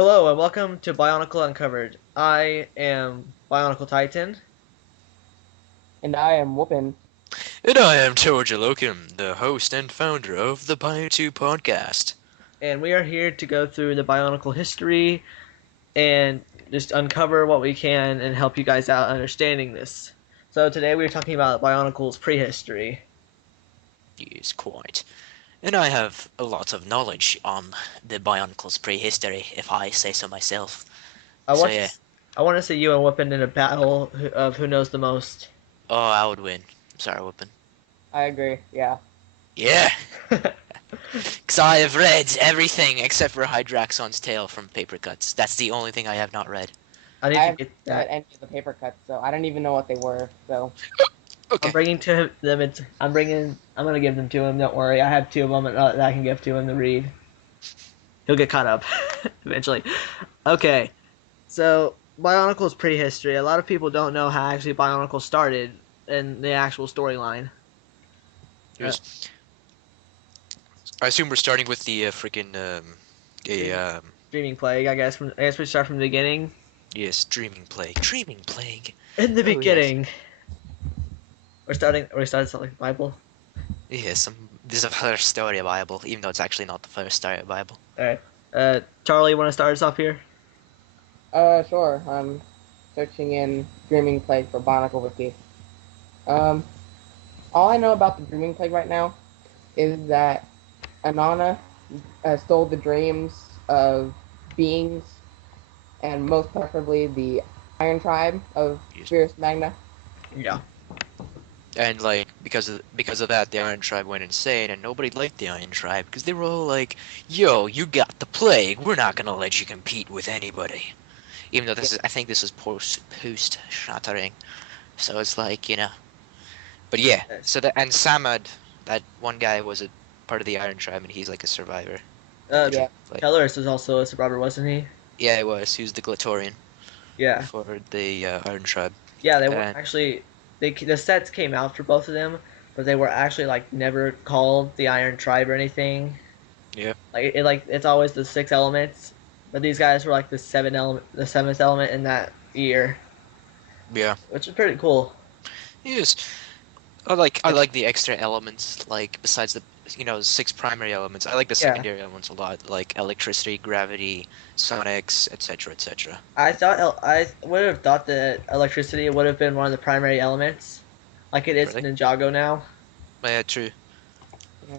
Hello and welcome to Bionicle Uncovered. I am BionicleTitan, And I am whooping. And I am ToaJalokim, the host and founder of the Bio2 podcast. and we are here to go through the Bionicle history and just uncover what we can and help you guys out understanding this. So today we are talking about Bionicle's prehistory. Yes, quite. And I have a lot of knowledge on the Bionicle's prehistory, if I say so myself. I So want yeah, I want to see you and Whippin in a battle of who knows the most. oh, I would win. Sorry, Whippin. I agree. Yeah. Yeah, because I have read everything except for Hydraxon's tail from Paper Cuts. That's the only thing I have not read. I need I to haven't get read that. any of the paper cuts, so I don't even know what they were. So I'm Okay. bringing to them. I'm gonna give them to him. Don't worry. I have two of them that I can give to him to read. He'll get caught up eventually. Okay. So Bionicle's prehistory. A lot of people don't know how actually Bionicle started in the actual storyline. Uh, Here's, I assume we're starting with the freaking a Dreaming, Dreaming Plague. I guess we start from the beginning. yes, Dreaming Plague. Dreaming Plague. In the Oh yes. beginning, we're starting. We started something Bible. Yes, this is a first story Bible, even though it's actually not the first story Bible. All right. Charlie, want to start us off here? sure. I'm searching in Dreaming Plague for Bionicle Wiki. Um, all I know about the Dreaming Plague right now is that Anana stole the dreams of beings, and most preferably the Iron Tribe of Yes. Spirus Magna. Yeah. And like because of that, the Iron Tribe went insane, and nobody liked the Iron Tribe because they were all like, "Yo, you got the plague. We're not gonna let you compete with anybody." Even though Yeah. I think this is post shattering, so it's like But yeah, Yes. so and Samad, that one guy was a part of the Iron Tribe, and he's like a survivor of the Uh, Yeah. Dream Plague. Tellerus was also a survivor, wasn't he? Yeah, he was. He was the Glatorian Yeah. for the Iron Tribe, Yeah. They weren't and actually. The sets came out for both of them, but they were actually like never called the Iron Tribe or anything. yeah, It's always the six elements, but these guys were like the seventh element in that year, yeah. which is pretty cool. Yes, I like the extra elements, like besides the six primary elements. I like the Yeah, secondary elements a lot, like electricity, gravity, sonics, etc., etc. I would have thought that electricity would have been one of the primary elements, like it is in Really? Ninjago now. Yeah, true. Yeah.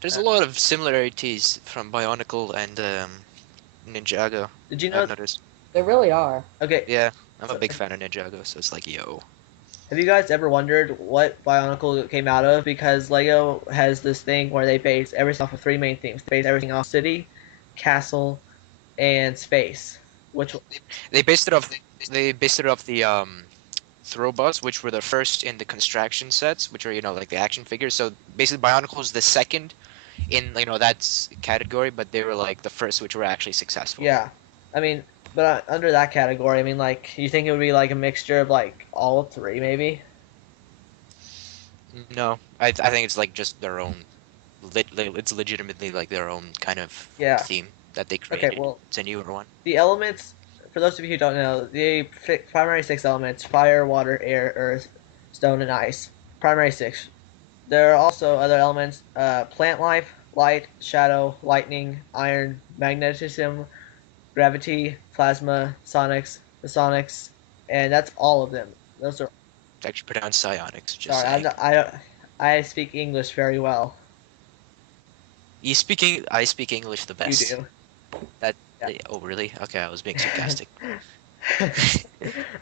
There's Uh, a lot of similarities from Bionicle and Ninjago. did you I've know? noticed. They really are. Okay, Yeah, I'm a so big fan of Ninjago, so it's like, yo. have you guys ever wondered what Bionicle came out of? Because Lego has this thing where they base everything off of three main themes. They base everything off city, castle, and space. Which They based it off. They based it off the Throwbots, which were the first in the construction sets, which are like the action figures. So basically, Bionicle is the second in that category, but they were like the first which were actually successful. Yeah, I mean, but under that category, I mean, like, you think it would be like a mixture of like all three, maybe? No, I think it's like just their own. It's legitimately like their own kind of Yeah. theme that they Okay. created. Well, It's a newer one. the elements, for those of you who don't know, the primary six elements: fire, water, air, earth, stone, and ice. Primary six. There are also other elements: plant life, light, shadow, lightning, iron, magnetism, gravity, plasma, the sonics, and that's all of them. Those are. It's actually pronounced psionics. Just Sorry, I'm saying. not, I speak English very well. I speak English the You best. do. That. Yeah. Oh really? Okay, I was being sarcastic.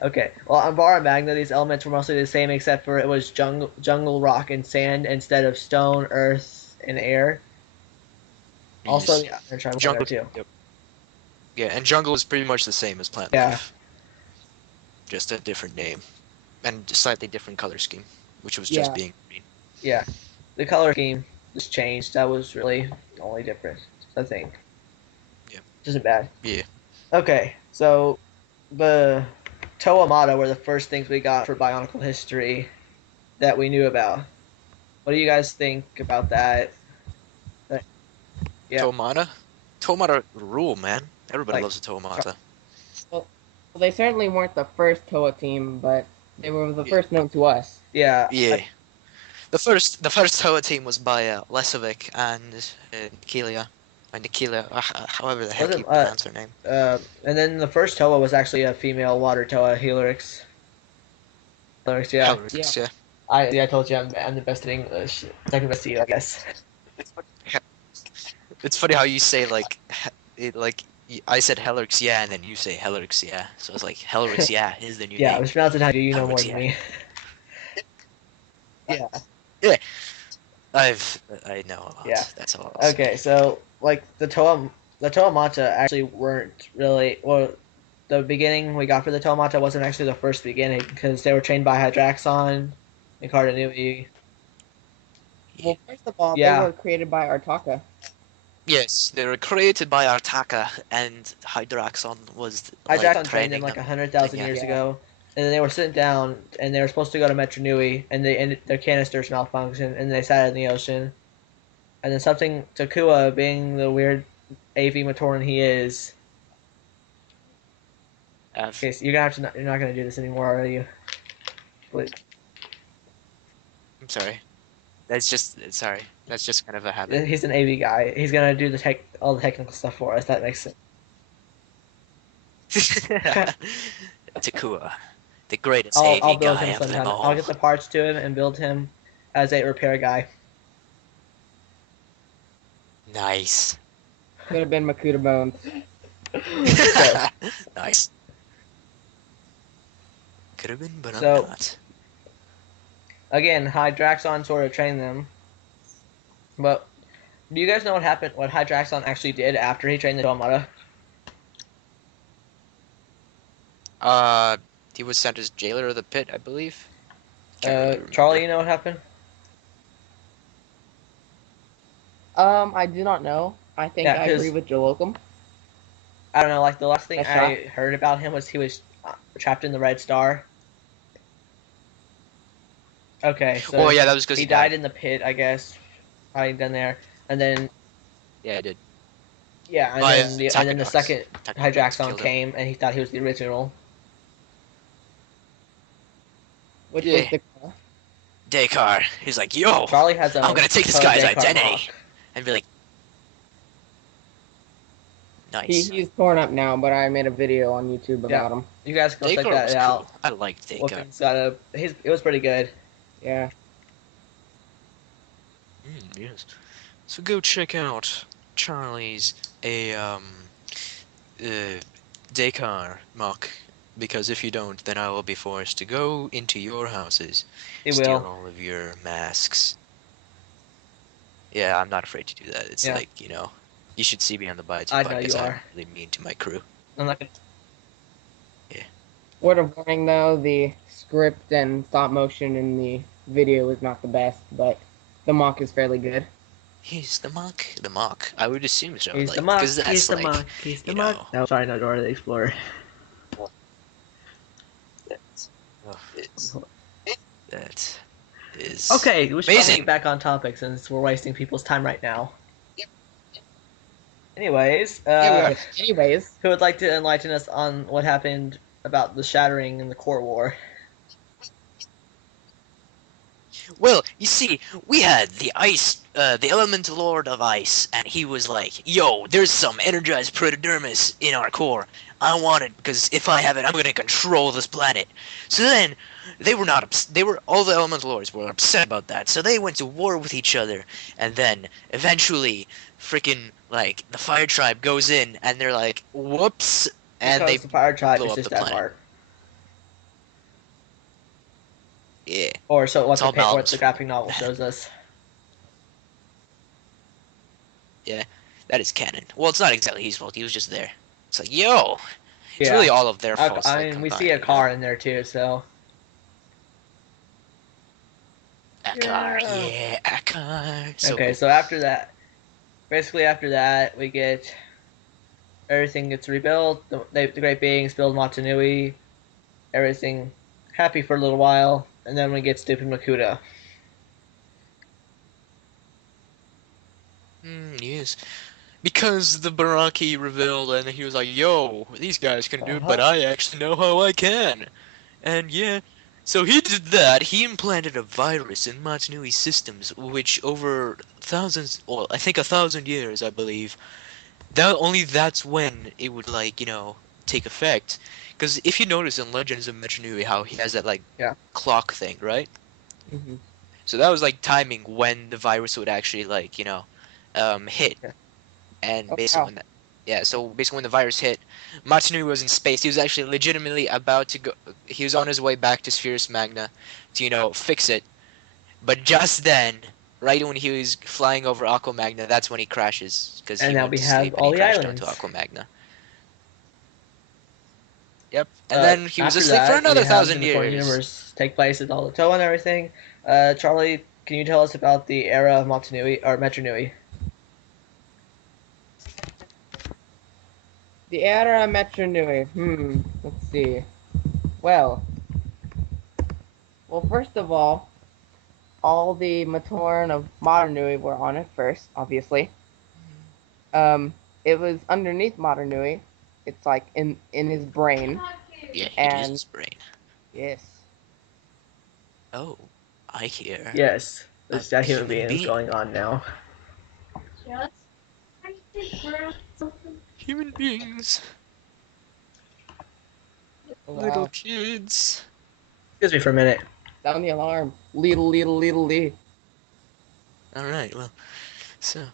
Okay. Well, on Bar Magna, these elements were mostly the same, except for it was jungle, rock, and sand instead of stone, earth, and air. Also, Yes. yeah, Iron Tribe was on there Jungle. too. Yep. Yeah, and jungle is pretty much the same as plant Yeah, life, just a different name and slightly different color scheme, which was just Yeah. being green. yeah. The color scheme just changed. That was really the only difference, I think. Yeah. Which isn't bad. Yeah. Okay, so the Toamata were the first things we got for Bionicle history that we knew about. What do you guys think about that? Uh, Yeah, Tomana? Tomata rule, man. Everybody Like, loves a Tomata. Well, they certainly weren't the first Toa team, but they were the Yeah. first known to us. yeah, Yeah. The first Toa team was by Lesovic and Nikilia, however the heck wasn't you pronounce her name. and then the first Toa was actually a female water Toa, Helix. Helix, yeah. Yeah. Helrix, yeah. I told you I'm the best at English. Second best to you, I guess. It's funny how you say I said Helrix, yeah, and then you say Helrix, yeah. So it's like Helrix, yeah, is the new Yeah, I name. was pronouncing how you know more Helrix, than yeah. me. Yeah, Yeah, I know a yeah. lot. That's all I'll say. Okay, so like the Toa Mata actually weren't really well. The beginning we got for the Toa Mata wasn't actually the first beginning because they were trained by Hydraxon and Cardanui. Yeah. Well, first of all, they Yeah, were created by Artaka. Yes, they were created by Artaka, and Hydraxon was like Hydraxon trained them training like them. 100,000 Yeah. years Yeah. ago, and then they were sitting down and they were supposed to go to Metronui, and their canisters malfunctioned and they sat in the ocean. And then something Takua, being the weird AV Matoran he is. I've, Okay, so you're gonna have to you're not gonna do this anymore, are you? But I'm sorry. That's just sorry. That's just kind of a habit. he's an AV guy. He's gonna do all the technical stuff for us. That makes sense. Takua, the greatest I'll AV build guy him of them sometime. I'll all. get the parts to him and build him as a repair guy. Nice. Could have been Makuta Bones. So Nice. Could have been, but I'm so not. again, Hydraxon sort of trained them, but do you guys know what happened? What Hydraxon actually did after he trained the Domata? Uh, he was sent as jailer of the pit, I believe. Can't really Charlie, remember. you know what happened? I do not know. I think Yeah, I agree because with Jalokim. I don't know. Like the last thing Got shot. I heard about him was he was trapped in the Red Star. Okay, Well, so yeah, that was because he he died died. in the pit, I guess. Hiding down there, and then Yeah, I did. yeah, By and then the Takadox. second Takadox Hydraxon killed him. came, and he thought he was the original. Which was Yeah, the Dakar. He's like, yo, Charlie has I'm a gonna take this Toa guy's Descartes identity mock. and be like, he nice. he's torn up now, but I made a video on YouTube Yeah, about him. you guys go check Dakar that was cool. out. I liked Dakar. Wolfen's got a it was pretty good. Yeah. Yes. So go check out Charlie's a uh, Dakar mock, because if you don't, then I will be forced to go into your houses, He steal will. all of your masks. Yeah, I'm not afraid to do that. It's Yeah, like, you should see me on the I BioTube know you podcast. I'm are. really mean to my crew. I'm not gonna. Yeah. Word of warning though, the script and stop motion in the video is not the best, but the mock is fairly good. He's the mock. The mock. I would assume so, He's the like, mock. because He's that's the like, mock. He's the you mock. know, No, sorry, no, Dora the Explorer. oh, that is Okay, we should probably get amazing. back on topic since we're wasting people's time right now. Anyways, Yeah. Anyways, who would like to enlighten us on what happened about the shattering in the core war? Well, you see, we had the elemental lord of ice, and he was like, "Yo, there's some energized protodermis in our core. I want it because if I have it, I'm gonna control this planet." So then, they were not. They were all the elemental lords were upset about that. So they went to war with each other, and then eventually, freaking like the fire tribe goes in, and they're like, "Whoops!" and they Because the fire tribe blow is up just the that planet. part, Yeah, or so it's all what the balanced. graphic novel shows us. Yeah, that is canon. Well, it's not exactly his fault. He was just there. It's like, yo, it's really Yeah, all of their faults, I like mean we see combined, a car in there too, so A car, yeah. yeah, a car. So Okay, cool. so basically after that, we get everything gets rebuilt. The Great Beings build Motunui. Everything happy for a little while, and then we get stupid Makuta. Yes. Because the Baraki revealed, and he was like, "Yo, these guys can do it, but Uh-huh. I actually know how I can." And yeah, so he did that. He implanted a virus in Matanui's systems, which over thousands, well, I think 1,000 years, I believe, that's when it would like, take effect. Because if you notice in Legends of Metrunui how he has that like Yeah. clock thing, right? Hmm. So that was like timing when the virus would actually like, hit. Yeah. And Oh basically wow. when that, yeah, so basically when the virus hit, Matsunui was in space. He was actually legitimately about to go. He was on his way back to Spherus Magna to, fix it. But just then, right when he was flying over Aqua Magna, that's when he crashes because And he now went we to have sleep and all he the crashed onto islands. Aqua Magna. Yep. And then he was After asleep for that, we another have the thousand Before years. Universe take place in all the Toa and everything. Charlie, can you tell us about the era of Motunui or Metronui? The era Metro Nui. Let's see. Well, first of all the Matorn of Modern Nui were on it first, obviously. It was underneath Modern Nui. It's like in his brain, Yeah, it is and his brain. yes, Oh, I hear Yes, a there's that human human beings being. going on now. Human beings. oh, Little wow. kids. Excuse me for a minute. Sound the alarm. Leedle lee. All right. Well, so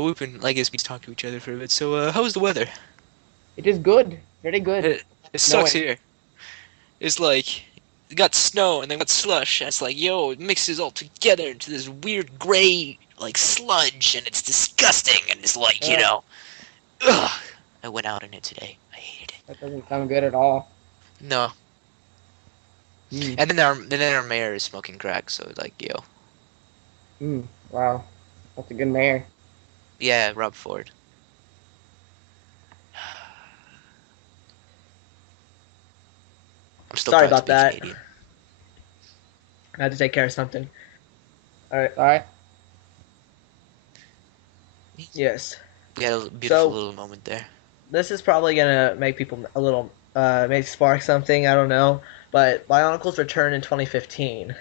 we've been, I guess, we talked to each other for a bit. So, how was the weather? It is good, very good. It sucks Snowing. here. It's like it got snow and then got slush. And it's like, yo, it mixes all together into this weird gray like sludge, and it's disgusting. And it's like, Ugh, ugh. I went out in it today. I hated it. that doesn't sound good at all. No. Hmm. And then our mayor is smoking crack. So it's like, yo, Hmm. Wow. That's a good mayor. yeah, Rob Ford. I'm still Sorry proud to about be that. Canadian. I had to take care of something. All right. Alright. Yes. We had a beautiful So little moment there. this is probably gonna make people a little, may spark something. I don't know. But Bionicle's return in 2015.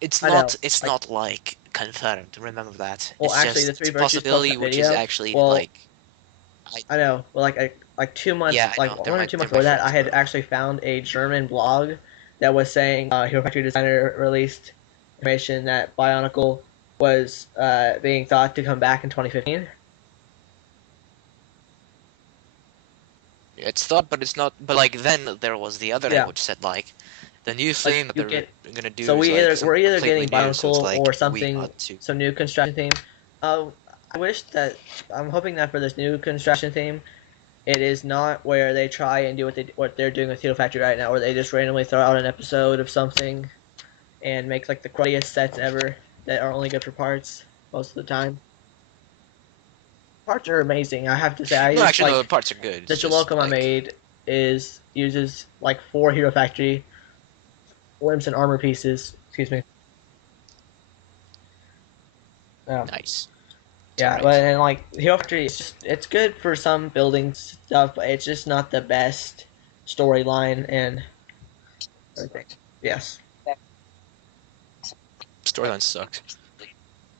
It's I not. know. It's Like, not like confirmed. Remember that. well, It's actually, the just it's Three a Virtues posted possibility, a which is video. actually Well, like, I I know. Well, like 2 months, yeah, I like know. They're 1 or 2 months my before that, I friends, had bro. actually found a German blog that was saying Hero Factory Designer released information that Bionicle was being thought to come back in 2015. It's thought, but it's not. But like then there was the other thing Yeah, which said like, the new like thing that you they're get. gonna do So is we like either we're something either completely getting new. So it's Bionicle or like we something, got to. some new construction theme. Uh, I wish that I'm hoping that for this new construction theme, it is not where they try and do what they're doing with Hero Factory right now, where they just randomly throw out an episode of something and make like the cruddiest sets ever that are only good for parts most of the time. Parts are amazing. I have to say, I No, used actually, no. The like parts are good. the It's just Jalokim I like, made is uses like 4 Hero Factory limbs and armor pieces. Excuse me. Yeah, nice. It's all yeah, right. but and like Hero Factory, it's good for some building stuff, but it's just not the best storyline and everything. Yes. Storyline sucked.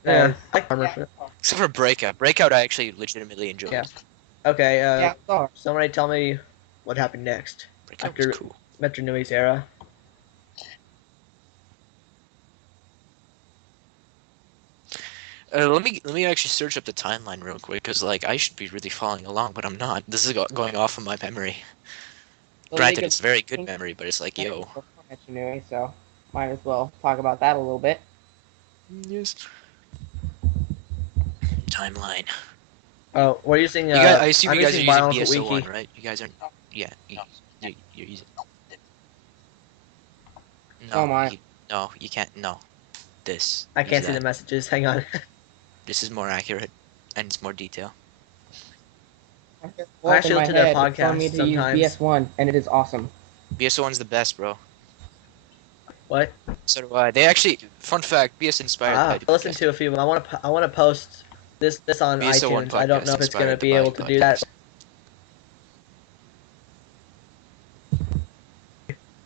Yeah, Does. I like armor for Except for Breakout. Breakout, I actually legitimately yeah. enjoyed. Okay. Yeah, sorry. Somebody tell me what happened next Breakout was after cool. Metro Nui's era. Let me actually search up the timeline real quick because like I should be really following along, but I'm not. This is going off of my memory. So Granted, because it's very good memory, but it's like, yo, anyway, so might as well talk about that a little bit. yes, timeline. Oh, we're using You guys, I assume I'm you guys are using using Bionicle BSO1, Wiki. right? You guys aren't. Yeah, you're using. So No, am I. you can't. No, this. I Use can't see the that. messages. Hang on. This is more accurate, and it's more detail. I In actually my listen to their head, it's telling podcast me to use sometimes. BS1, and it is awesome. BSO1's the best, bro. What? So do I. They actually, fun fact, BS inspired the Ah, Heidi I listened podcast. to a few of them. I want to post this on BS one iTunes. I don't know podcast if it's gonna inspired the be able Body to do that. podcast.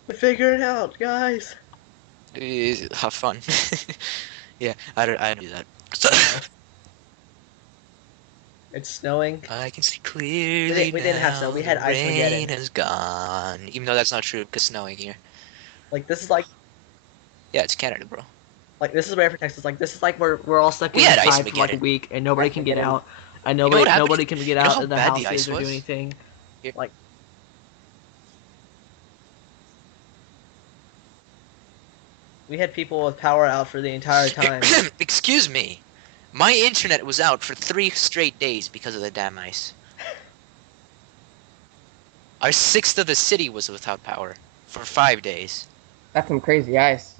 We figure it out, guys. Have fun. Yeah, I don't do that. It's snowing. I can see clearly We didn't have snow. now. We had The rain Ice-Mageddon. is gone. Even though that's not true, because snowing here. Like Yeah, it's Canada, bro. this is rare for Texas. Like this is like we're all stuck We had inside for like a Ice-Mageddon. week and nobody can get Ice-Mageddon. out. And You know what happened? nobody can get You know out how of their bad the houses ice or do was? anything. Here. Like we had people with power out for the entire time. Excuse me. My internet was out for 3 straight days because of the damn ice. Our sixth of the city was without power for 5 days. That's some crazy ice.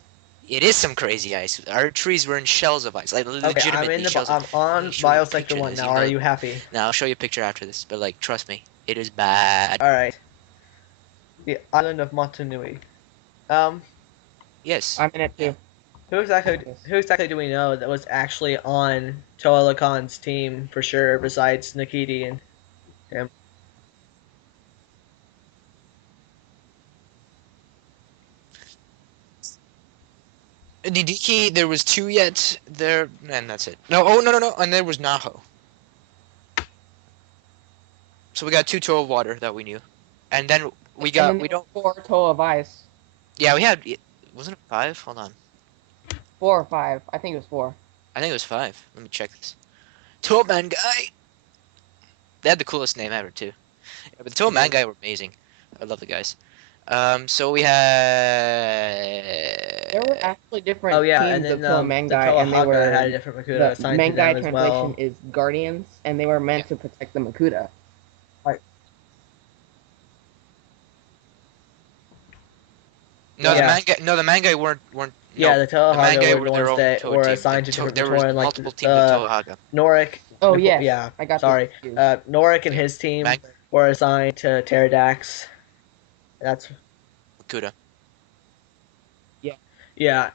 It is some crazy ice. Our trees were in shells of ice, like Okay, legitimately shells. I'm on Let me show you a Biosector picture of 1 this, now. even Are though- you happy? Now I'll show you a picture after this, but like, trust me, it is bad. Alright. The island of Motunui. Yes. I'm in it too. Who exactly do we know that was actually on ToaJaloKim's team for sure besides Nikiti and him? Didiki, there was 2 yet. There, and that's it. No, oh no, and there was Naho. So we got 2 total water that we knew, and then we And then we there don't. were 4 total of ice. Yeah, we had. Wasn't it 5? Hold on. 4 or 5. I think it was 4. I think it was 5. Let me check this. Toa Man Guy. They had the coolest name ever too. Yeah, but the Toa Man Guy were amazing. I love the guys. So we There were had. actually different Oh yeah, and teams of then Toa the Mangai, and they Toahaga had a were different Makuta the assigned to them Mangai as translation well. is guardians, and they were meant to protect the Makuta. No, Yeah. the Mangai weren't. Yeah, No, the the Toahaga Mangai were were the their ones own that Toa were team. assigned to different There was Matoran, like multiple teams of Toahaga. Norik. Oh yes, Yeah, I got sorry. those confused. Norik and his team Mang were assigned to Pterodax. That's Makuta. yeah,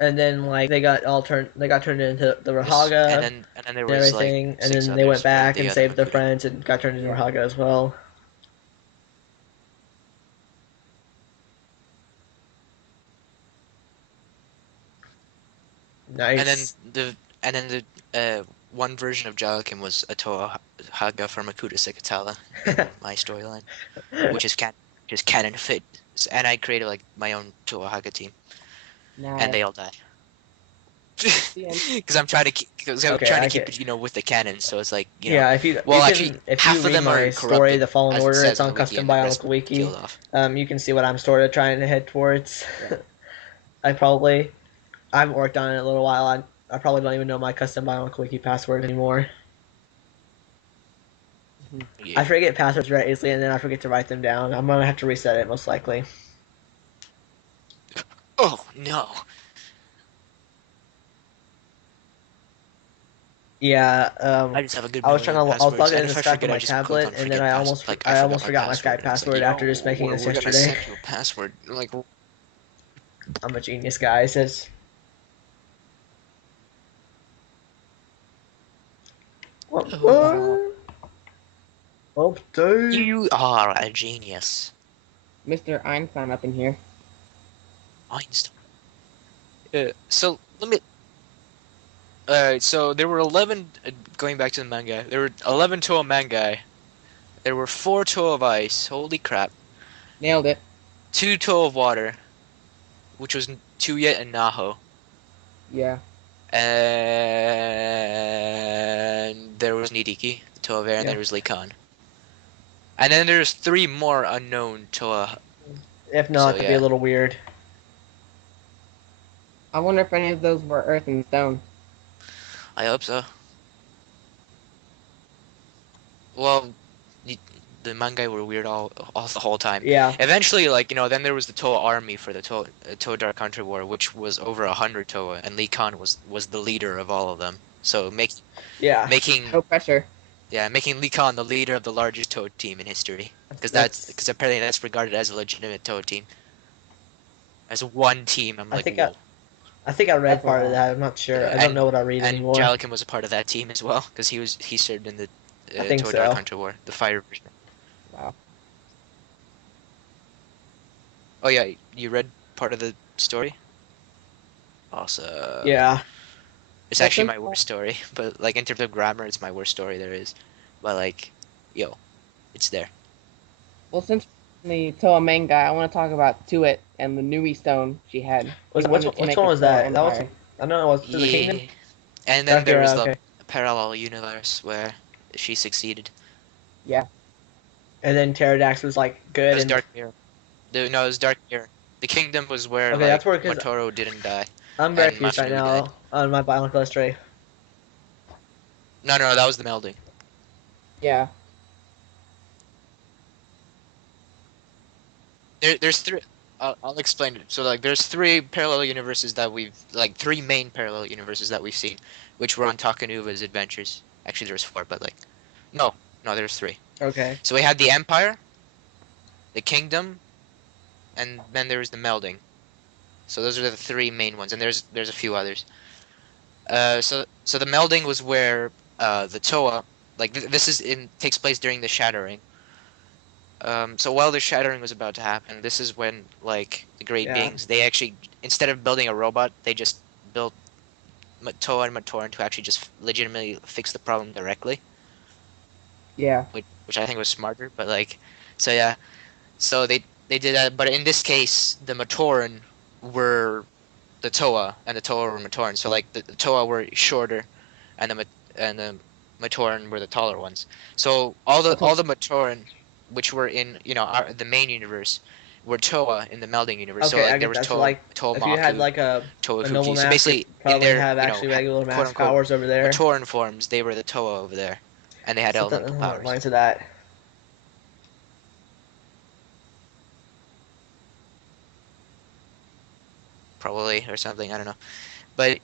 and then like they got turned into the Rahaga And then there and was like everything, and 6 then they others went for back the and other saved their Makuta. friends and got turned into Rahaga as well. And then Nice. the one version of Jalokim was a Toahaga for Makuta Sekatala in my storyline, which is canon fit. And I created like my own Toahaga team, and Nice. they all died. The end. Because I'm trying to keep, Okay, I keep get- it, with the canon. So it's like, you know, Yeah, well, you actually, can, if half you of read them are my story, corrupted, The Fallen as it Order, says it's in on the wiki, Custom and the rest Bionicle Wiki. killed off. You can see what I'm sort of trying to head towards. Yeah. I haven't worked on it in a little while. I probably don't even know my Custom Bionicle Wiki password anymore. Yeah. I forget passwords very easily, and then I forget to write them down. I'm gonna have to reset it most likely. Oh no. Yeah, I just have a good I was memory of I was passwords, logging and in if I Skype on forget, I my just click tablet, on and then forget password. Like I I almost forgot forgot my Skype password. And it's password like, after just making this we're gonna yesterday. send you a password. Like, I'm a genius, guy. Says. What? Wow. Update. you are a genius, Mr. Einstein up in here. Einstein. So let me. So there were 11. Going back to the manga, there were 11 Toa manga. There were 4 Toa of ice. Holy crap! Nailed it. 2 Toa of water, which was 2 yet and Naho. Yeah. And there was Nidiki, the Toa of air, and Yeah. there was Likan. And then there's 3 more unknown Toa. If not, So, that'd be yeah. a little weird. I wonder if any of those were earth and stone. I hope so. Well, the manga were weird all the whole time. Yeah. Eventually, like, then there was the Toa army for the Toa Dark Country War, which was over 100 Toa, and Lee Khan was the leader of all of them. So Yeah. making No pressure. making Lee Khan the leader of the largest Toa team in history, because That's- apparently that's regarded as a legitimate Toa team. as one team. I'm I like, think whoa. I think I read That's a part of lot. that. I'm not sure. Yeah, I don't know what I read and anymore. Jalokim was a part of that team as well because he served in the I think Toa Dark so. Hunter War, the fire version. Wow. Oh yeah, you read part of the story? Awesome. Yeah. It's Well, actually since my worst story, but like in terms of grammar, it's my worst story there is. But like, yo, it's there. since the Toa main guy, I want to talk about Tuat and the Nui stone she had. She Was wanted to which make one a was Toa that? That was empire. I don't know. Was it the Kingdom? Yeah. And then Dark there was Era. the Okay. parallel universe where she succeeded. Yeah. And then Pterodax was like It good was and Dark Mirror. No, it was Dark Mirror. The kingdom was where okay. That's like where because Matoro didn't die I'm very and confused right Masanui died. now on my Bionicle history. No, that was the melding. Yeah. There's three. I'll explain it. So like, there's three parallel universes that we've like three main parallel universes that we've seen, which were on Takanuva's adventures. Actually, there's four, but like, no, there's three. Okay. So we had the Empire, the Kingdom, and then there was the melding. So those are the three main ones, and there's a few others. So the melding was where the Toa, like this is in takes place during the Shattering. So while the Shattering was about to happen, this is when like the great Yeah. beings they actually instead of building a robot, they just built Toa and Matoran to actually just legitimately fix the problem directly, Yeah. which I think was smarter. But like, so yeah, so they did that. But in this case, the Matoran were the Toa, and the Toa were Matoran. So like the Toa were shorter, and the Matoran were the taller ones. So That's all the Matoran, which were in the main universe, were Toa in the melding universe. So Okay, I like there get was that. So like, Toa if you had Maku, like Toa a noble Fuji. So mask, it basically, in probably their have actually regular quote mask unquote powers over there. Matoran forms, they were the Toa over there, and they had Something elemental along the powers, lines of that. probably or something. I don't know, but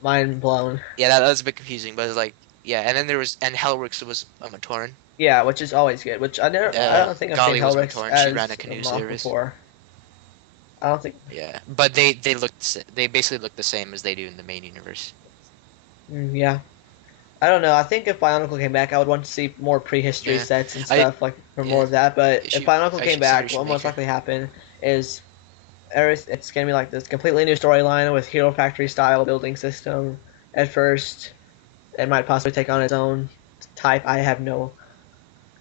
Mind blown. yeah, that was a bit confusing. But it's like yeah, and then there was and Hellrix was a Matoran. Yeah, which is always good. Which I don't think I've seen Gali was Hellrix Matoran. She ran a as a canoe moth service. before. I don't think. Yeah, but they basically look the same as they do in the main universe. Yeah, I don't know. I think if Bionicle came back, I would want to see more prehistory Yeah, sets and I stuff like for more yeah, of that. But if Bionicle came somebody back, what should will make most her. likely happen is it's gonna be like this completely new storyline with Hero Factory style building system. At first, it might possibly take on its own type. I have no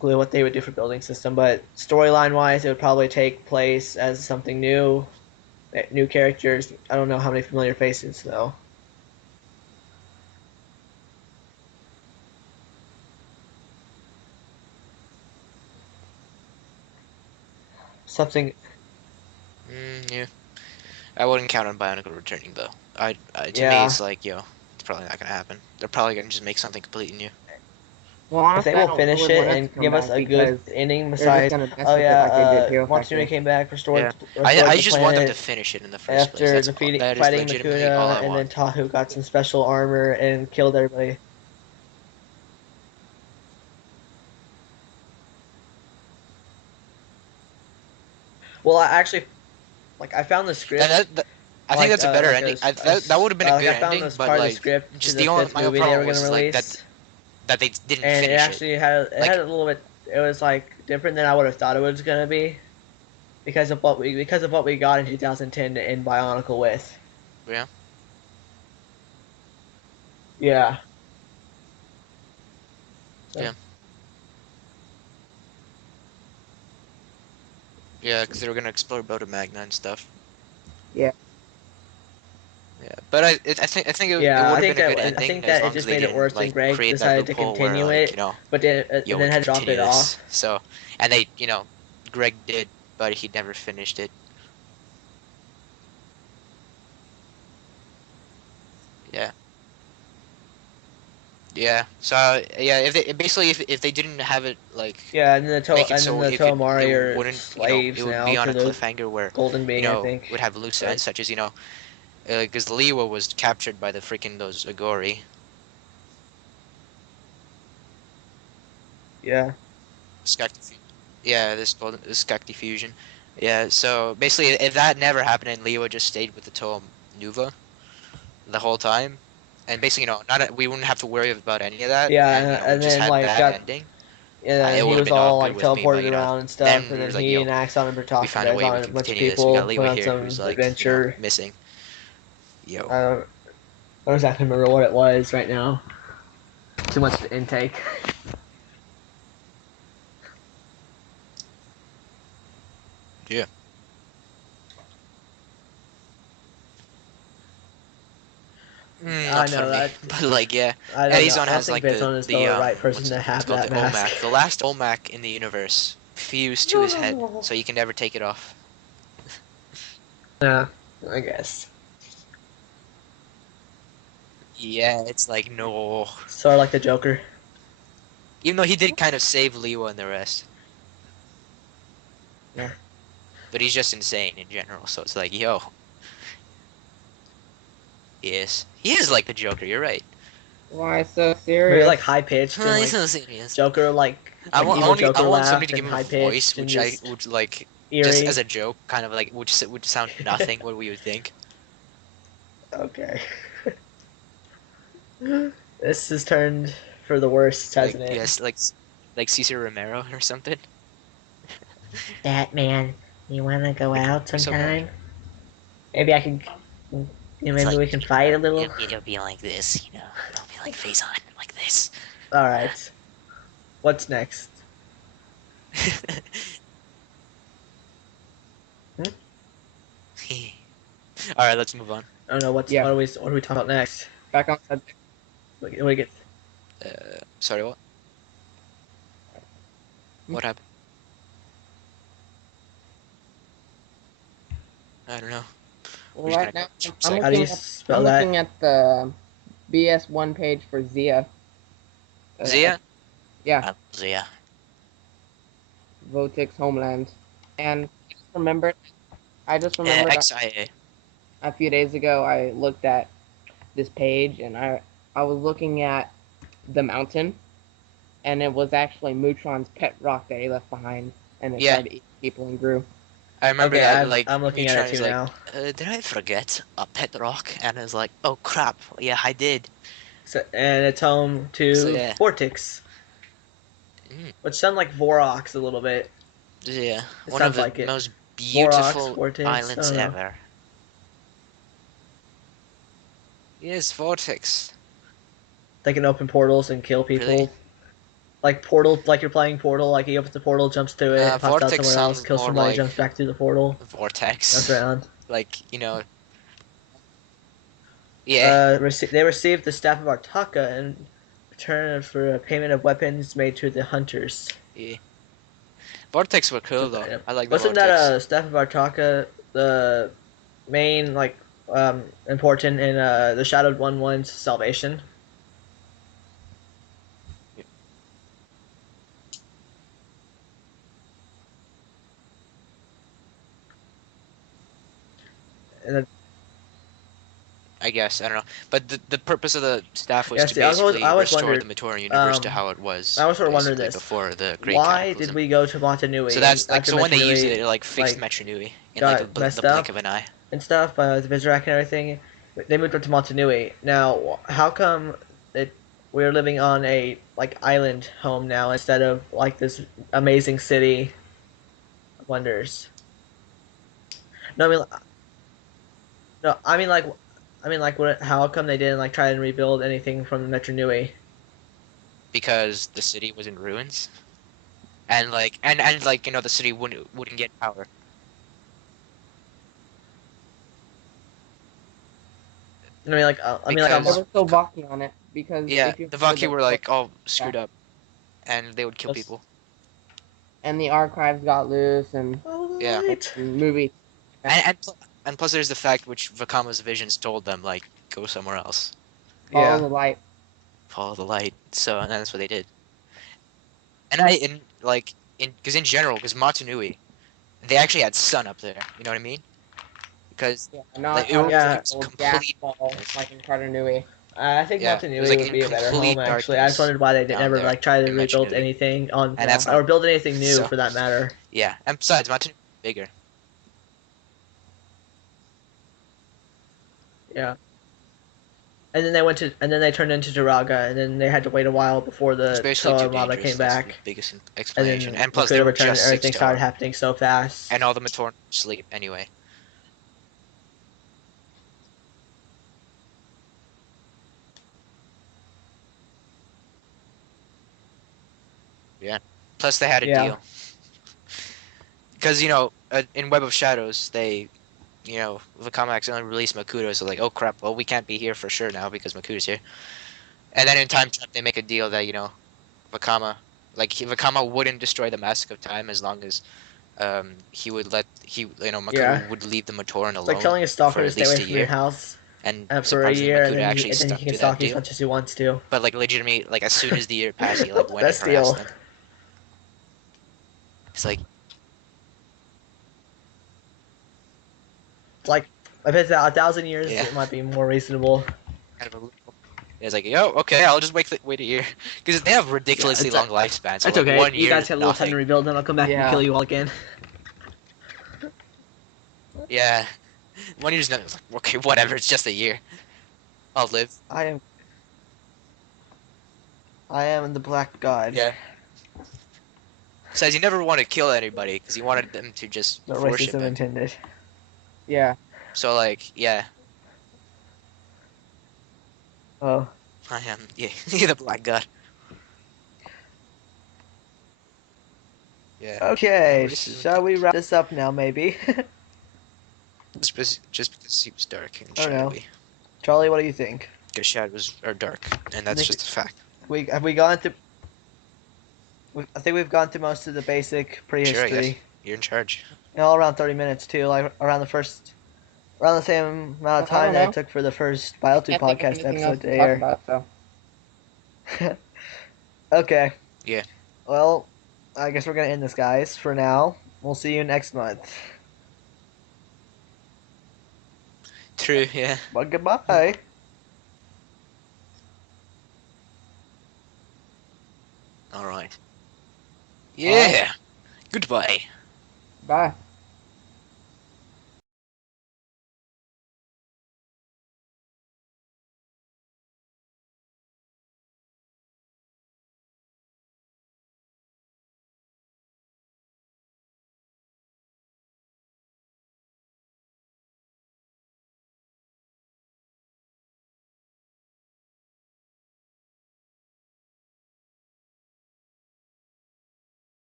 clue what they would do for building system, but storyline wise, it would probably take place as something new, new characters. I don't know how many familiar faces though. Something, Yeah, I wouldn't count on Bionicle returning though. To me, yeah. it's like it's probably not gonna happen. They're probably gonna just make something completely new. Well, If they honestly, will I finish wouldn't it want it to and come give us back a good because ending, they're just besides, gonna mess oh with it like they did yeah, Hero Matsune Factory. came back, Yeah, restored I the just want them to planet finish it in the first place. after defeating That is fighting legitimately all Makuna, I and then want. Tahu got some special armor and killed everybody. Well, I actually like I found the And script I think that's a better ending. That would have been a like I good found ending, this but part of the like script to just the fifth my only movie they were problem gonna was like release, that they didn't and it finish it. actually had a Like little bit. It was like different than I would have thought it was gonna be because of what we got in 2010 in Bionicle with. yeah, Yeah. So yeah, yeah, because they were gonna explore Boda Magna and stuff. Yeah. Yeah, but I think it yeah, would have been a good I ending think as that it long as just they made it didn't worse, and like Greg create that decided to loophole where continue like it, but yo, we then can had to drop continue it this. off. So and they Greg did, but he never finished it. Yeah. Yeah. So yeah, if they didn't have it like Yeah, make it and then so the it Toamari are wouldn't it slaves would now be on to a the cliffhanger where Golden Being, I would think. have loose But ends such as because Liwa was captured by the freaking those Agori. yeah, Skak- yeah, this Skak fusion. Yeah, so basically, if that never happened and Leo just stayed with the Toa Nuva the whole time, and basically, we wouldn't have to worry about any of that, Yeah, and we and just then had like that got ending. and It he would have was been all all good like with me, but teleported around and stuff, then and we then was like, he yo, and Axon were we talking found a about way we on a can bunch of continue this. We got people, Leo went on here, some who's like, adventure. missing. Yo, I don't exactly remember what it was right now. Too much intake. yeah. I Not for know me, that. but like, yeah. I don't know. Edison I don't has think like Vincent is still the right person to what's it have called? that The mask. OMAC, the last OMAC in the universe, fused to his head, so you can never take it off. Yeah, I guess. Yeah, it's like no. Sort of like the Joker. Even though he did kind of save Leo and the rest, Yeah. but he's just insane in general. So it's like, yo, he is like the Joker. You're right. Why so Very like serious? high pitched and He's like so serious. Joker like evil I Joker want somebody laugh to give and him a high voice, pitched and which I just would like, just as eerie. a joke, kind of like would sound nothing. What we would think. Okay. This has turned for the worst, Like hasn't it? yes, like Cesar Romero or something. Batman, you wanna go Like out be so bad. sometime? Maybe I can It's maybe like we can fight a little. it'll be like this, It'll be like face on like this. Alright. What's next? Hmm? All right, let's move on. I don't know Yeah. what are we talking about next? Back on subject. We get Sorry, what? Hmm? What happened? I don't know. Well, We're just right gonna now go for a I'm how do you second. looking at I'm spell that? looking at the BS1 page for Zia. Zia? Yeah, I love Zia. Votic's homeland. And remembered, I just remembered XIA. a few days ago I looked at this page and I was looking at the mountain and it was actually Mutron's pet rock that he left behind and it Yeah, started eating people and grew. I remember Okay, that. Like I'm looking at it Neutron is too like, now. did I forget a pet rock? And I was like, oh crap, yeah, I did. So, and it's home So to yeah, Vortex, mm, which sounds like Vorox a little bit. yeah, It one of sounds the like it. most Vorox, beautiful Vortex. I islands don't know. ever. Yes, Vortex. They can open portals and kill Really? people. Like Portal, like you're playing Portal. Like he opens the portal, jumps to it, pops out Vortex somewhere else, sounds kills more somebody, like jumps back through the portal, runs Vortex. around. Like, yeah, They received the staff of Artaka in return for a payment of weapons made to the hunters. yeah. Vortex were cool though. I like the Wasn't that Vortex. a staff of Artaka the main like important in the Shadowed One's salvation? And then, I guess I don't know, but the purpose of the staff was yeah, to see, I basically always restore the wondered. Matoran universe to Um, how it I was always sort of wondered basically this. before the Great Why did Cataclysm. we go to So Montanui and that's like after so when they used it, Montanui it like fixed like Metro Nui in like got the messed blink up of an eye. and stuff by the Vizrak and everything? They moved up to Montanui. Now, how come that we're living on a like island home now instead of like this amazing city of wonders? No, I mean, no, I mean like, what? How come they didn't like try and rebuild anything from Metro Nui? Because the city was in ruins, and like the city wouldn't get power. I mean like There Because was still Vaki on it because yeah, if you the remember Vaki were the like all yeah, screwed up, and they would kill people. and the archives got loose and Yeah, right. movie. and plus there's the fact which Vakama's visions told them like go somewhere else, Follow Yeah. the light. follow the light. So and that's what they did. And like in general, because Matanui, they actually had sun up there. You know what I mean? Because Yeah, like not it was Yeah. like actual gas complete ball darkness. like in Carter Nui. I think Yeah, it was Montanui like would in be a better home complete actually. I just darkness wondered why they did down never there like try to in rebuild Machinui, anything on and that's not or build anything new so. for that matter. Yeah, and besides, Matanui is bigger. Yeah. And then they turned into Jiraga, and then they had to wait a while before It's the basically Toa too Armada dangerous. came That's the back, biggest and explanation. then And plus, they Makuta were returned, and just six everything to started arm, happening so fast. and all the Matoran sleep anyway. Yeah. Plus, they had a Yeah, deal because in Web of Shadows, Vakama accidentally released Makuto, so like, oh crap, well we can't be here for sure now because Makuto's here. And then in Time Trap, they make a deal that Vakama, Vakama wouldn't destroy the Mask of Time as long as he would Makoto yeah. would leave the Matoran It's like alone telling a stalker for to at stay away least a from your year. house And for a surprisingly, year, and Makuta actually then he stuck can to that stalk you as deal. much as he wants to. But like legitimately, like as soon as the year passed, he like went and Best harassed deal. them. It's like It's like if it's 1,000 years, yeah, it might be more reasonable. kind of a loophole. It's like yo, okay, I'll just wait a year because they have Yeah, ridiculously it's long lifespans. So it's like okay. one You year guys is have a little time to nothing. rebuild, and I'll come back and Yeah. kill you all again. Yeah, 1 year's nothing. It's like, okay, whatever. It's just a year. I'll live. I am I am the Black God. Yeah. Besides, he never wanted to kill anybody because he wanted them to just No worship racism him. intended. Yeah. So like, yeah, Oh. I am. Yeah, the Black God. Yeah. No Okay, racism shall we intended. wrap this up now, maybe? Just because he was dark and I don't know. shadowy. Charlie, what do you think? Because shadows are dark, and I that's think just a fact. we have we gone through. I think we've gone through most of the basic Sure, I guess prehistory. you're in charge. All around 30 minutes too, like around the same amount of I time don't that it know. took for the first I BioTube can't think of podcast anything else episode to to talk air. about, so. Okay, Yeah. well, I guess we're gonna end this, guys. For now, we'll see you next month. True. Yeah. But goodbye. All right. Alright. Yeah. Goodbye. Bye.